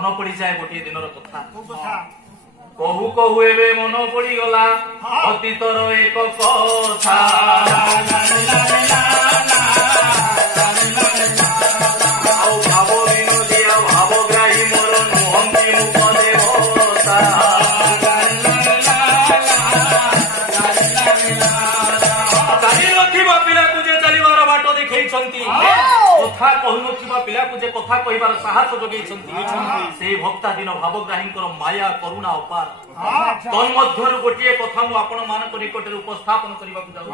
मन पड़ी जाए गोटे दिन कथा कहू कहू एबे मन पड़ी गला अतीतर एक कथा भाव विनोदी भावग्राही मोर नुहंती मुख देवता चाली रखिबा पिला को जे चलीबार बाट देखैछंती कथा कहूनथिबा पिला को जे कथा कहिबार साहस जोगैछंती से भक्ता दिन भावग्राहींकर माया करुणा अपार तन्मध्यरु गोटे कथा मु आपण मानक निकटरे उपस्थापन करबाकू जाऊ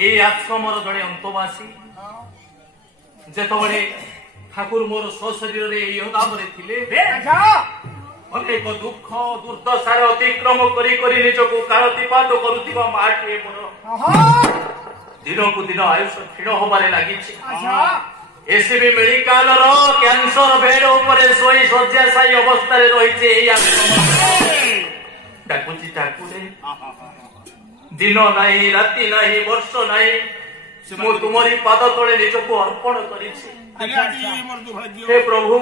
ए आश्रमर जड़े अंतवासी जेतबळे ठाकुर मोर सशरीर रे योगावरे थिले अनेक दुख दुर्दशार अतिक्रम करी करी निजको कालतिपात करुथिबा माटे मोर दिन को दिन आयुष क्षीण होबारे लागिछि एसीबी मेडिकल रो कैंसर बेड ऊपर सोई शଯ୍ୟାଶାयୀ अवस्था रे रहिছে एई आश्रम डाकुची ठाकुरे दिन नहीं राति नहीं वर्ष नहीं मु तुमरी पाद तले निजको अर्पण करिछि हे प्रभु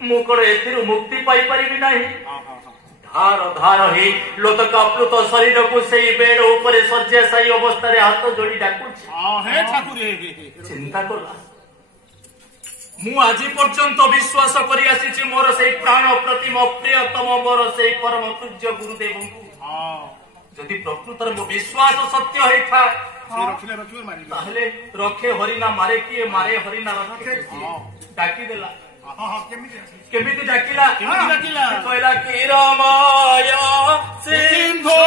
मु कोन एथिरु मुक्ति पाई परिबि नाही धार धार हे लोतका प्लुत शरीर को सेई बेड ऊपर शଯ୍ୟାଶାयୀ अवस्था रे हाथ जोड़ी डाकुछि हे ठाकुरे चिंता करला मु आज पर्यंत विश्वास करी आसी मोर से प्राण प्रतिम प्रियतम मोर से परम पूज्य गुरुदेव को जदि प्रकृतर मो विश्वास सत्य होता रखे हरिना मारे किए मारे हरिना रखे डाकी देला केमिति डाकिला कहला कि रामाय सिंधु